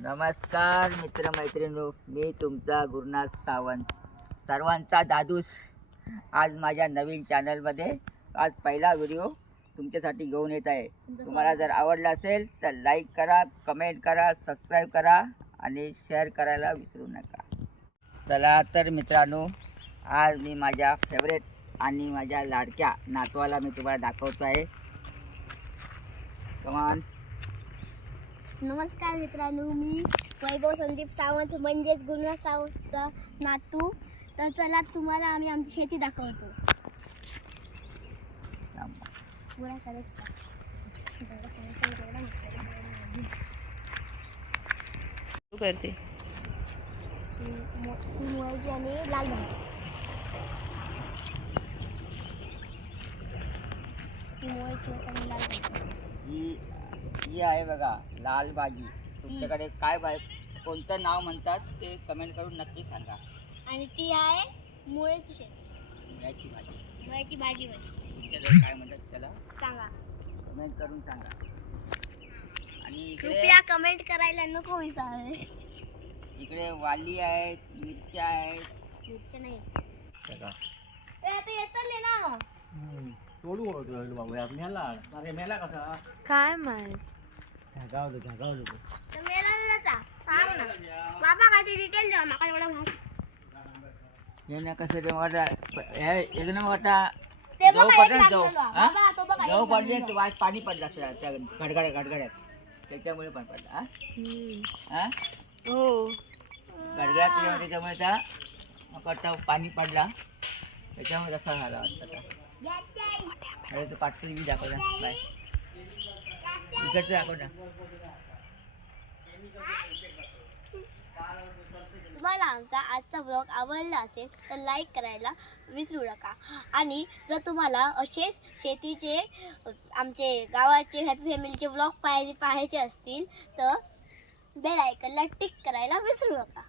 नमस्कार मित्रमैत्रिणींनो, मी तुमचा गुरुनाथ सावंत, सर्वांचा दादूस. आज माझ्या नवीन चॅनलमध्ये आज पहिला व्हिडिओ तुमच्यासाठी घेऊन येत आहे. तुम्हाला जर आवडला असेल तर लाईक करा, कमेंट करा, सबस्क्राईब करा आणि शेअर करायला विसरू नका. चला तर मित्रांनो, आज मी माझ्या फेवरेट आणि माझ्या लाडक्या नातवाला मी तुम्हाला दाखवतो आहे. कमान. नमस्कार मित्रांनो, मी वैभव संदीप सावंत म्हणजेच गुरुनाथ सावंतचा नातू. तर चला तुम्हाला आम्ही आमची शेती दाखवतो. करते मोहरी आणि लाल भाजी. मोहरी आणि लाल भाजी ही आहे बघा लाल भाजी. तुमच्याकडे काय कोणतं नाव म्हणतात ते कमेंट करून नक्की सांगा. आणि ती आहे मुळ्याची शेती, मुळ्याची भाजी. मुळ्याची भाजी तुमच्याकडे काय म्हणतात त्याला सांगा, कमेंट करून सांगा. आणि कृपया कमेंट करायला नको विसरू. इकडे वाली आहेत, मिरच्या आहेत. मिरच्या नाही बघा. आता येतले ना तोडू बाबा मेला. अरे मेला कसा काय माहित. तर मेला नव्हता. सांग ना बाबा, काय ते डिटेल द्या मला. एवढा भाग येण्या कसं ते वाटा एकदम वाटा ते जाऊ बघा, एक पडलं लाख जाऊ झालं. बाबा, तो बघा, जाऊ एक लाख पडले झालं. वाट पाणी पडलं असतं त्या गडगड्यात त्याच्यामुळे पण पडलं. हा हो गडगड्यात त्याच्यामुळे त्या पडता पाणी पडला, त्याच्यामुळे तसा झाला वाटतं. अरे तो पाठपुरी बी दाखवला. बाय इकडचं दाखव ना. तुम्हाला आमचा आजचा ब्लॉग आवडला असेल तर लाईक करायला विसरू नका. आणि जर तुम्हाला असेच शेतीचे आमचे गावाचे हॅपी फॅमिलीचे ब्लॉग पाहायचे असतील तर बेल आयकॉनला टिक करायला विसरू नका.